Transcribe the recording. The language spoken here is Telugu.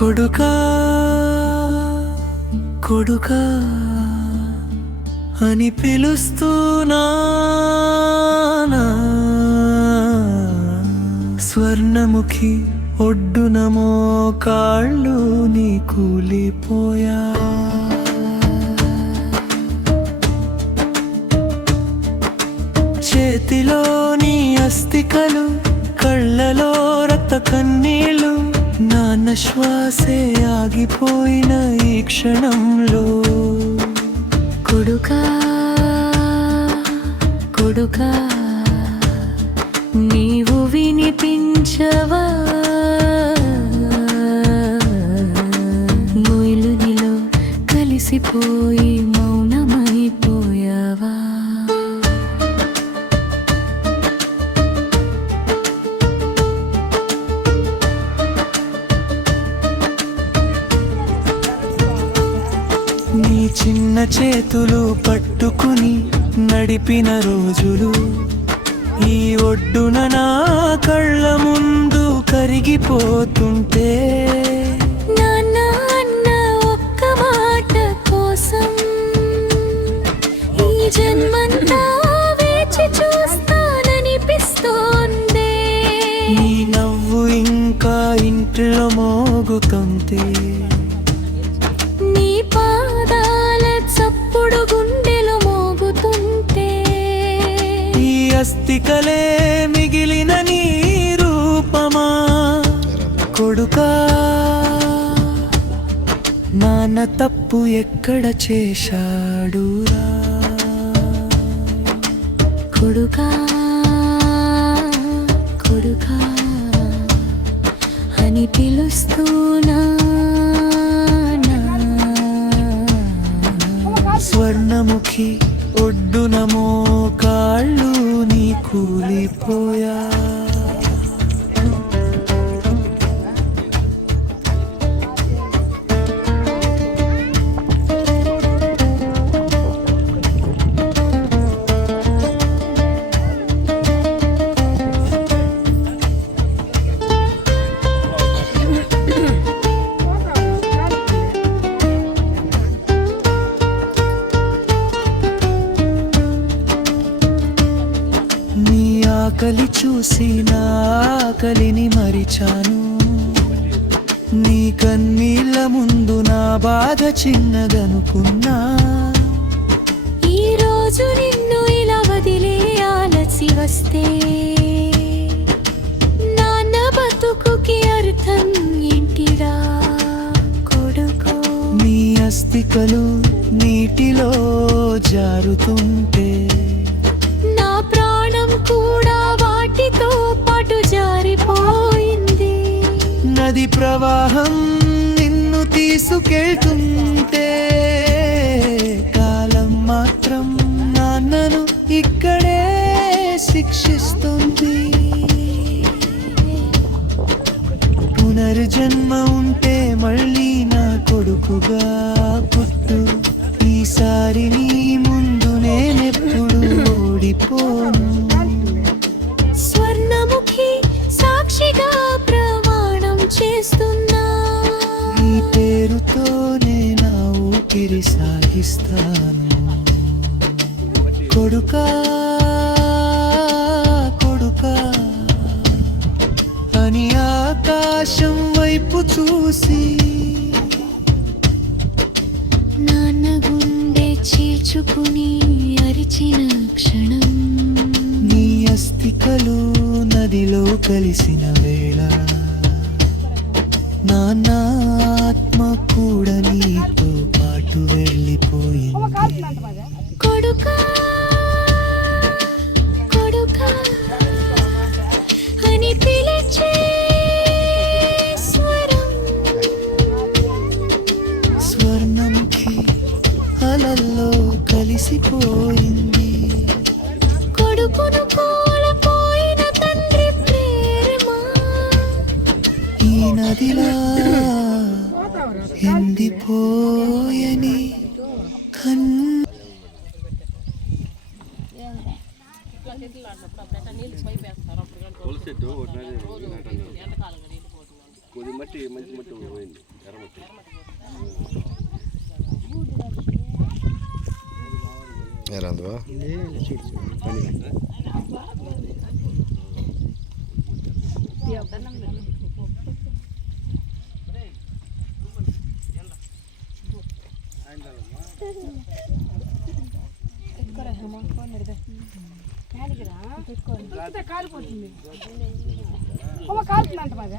కొడుకా కొడుకా అని పిలుస్తూనా స్వర్ణముఖి ఒడ్డునమో కాళ్ళు నీ కూలిపోయా చేతిలోని అస్థికలు కళ్ళలో రక్త కన్నీళ్ళు నాన్న శ్వాసే ఆగిపోయిన ఈ క్షణంలో. కొడుకా కొడుకా. నీ చిన్న చేతులు పట్టుకుని నడిపిన రోజులు. ఈ ఒడ్డున నా కళ్ళ ముందు కరిగిపోతుంటే. నాన్న అన్న ఒక్క మాట కోసం ఈ జన్మంతా వేచి చూస్తాననిపిస్తోంది. నీ నవ్వు ఇంకా ఇంట్లో మోగుతుంటే అస్థికలే మిగిలిన నీ రూపమా? కొడుకా నాన్న తప్పు ఎక్కడ చేశాడురా కొడుకా కొడుకా అని పిలుస్తూనా స్వర్ణముఖి ఒడ్డునమో కాళ్ళు నీ కూలిపోయా? ఆకలి చూసి నా ఆకలిని మరిచాను. నీ కన్నీళ్ళ ముందు నా బాధ చిన్నదనుకున్నా. ఈ రోజు నిన్ను ఇలా వదిలేయాలసి వస్తే నాన్న బతుకుకి అర్థం ఏంటిరా? కొడుకు. నీ అస్థికలు నీటిలో జారుతుంటే కూడా వాటితో పాటు జారిపోయింది. నది ప్రవాహం నిన్ను తీసుకెళ్తుంటే కాలం మాత్రం నాన్నను ఇక్కడే శిక్షిస్తుంది. పునర్జన్మ ఉంటే మళ్ళీ నా కొడుకుగా ఊపిరి సాగిస్తాను కొడుకా కొడుకా అని ఆకాశం వైపు చూసి నాన్న గుండె చీల్చుకుని అరిచిన క్షణం. నీ అస్థికలు నదిలో కలిసిన వేళ. నాన్న నీళ్ళు పోతున్నాను కొద్ది మట్టి మంచి మట్టి పోయింది ఎర్రమట్టి కాలిపోతుంది. కాలుతుందంట మాది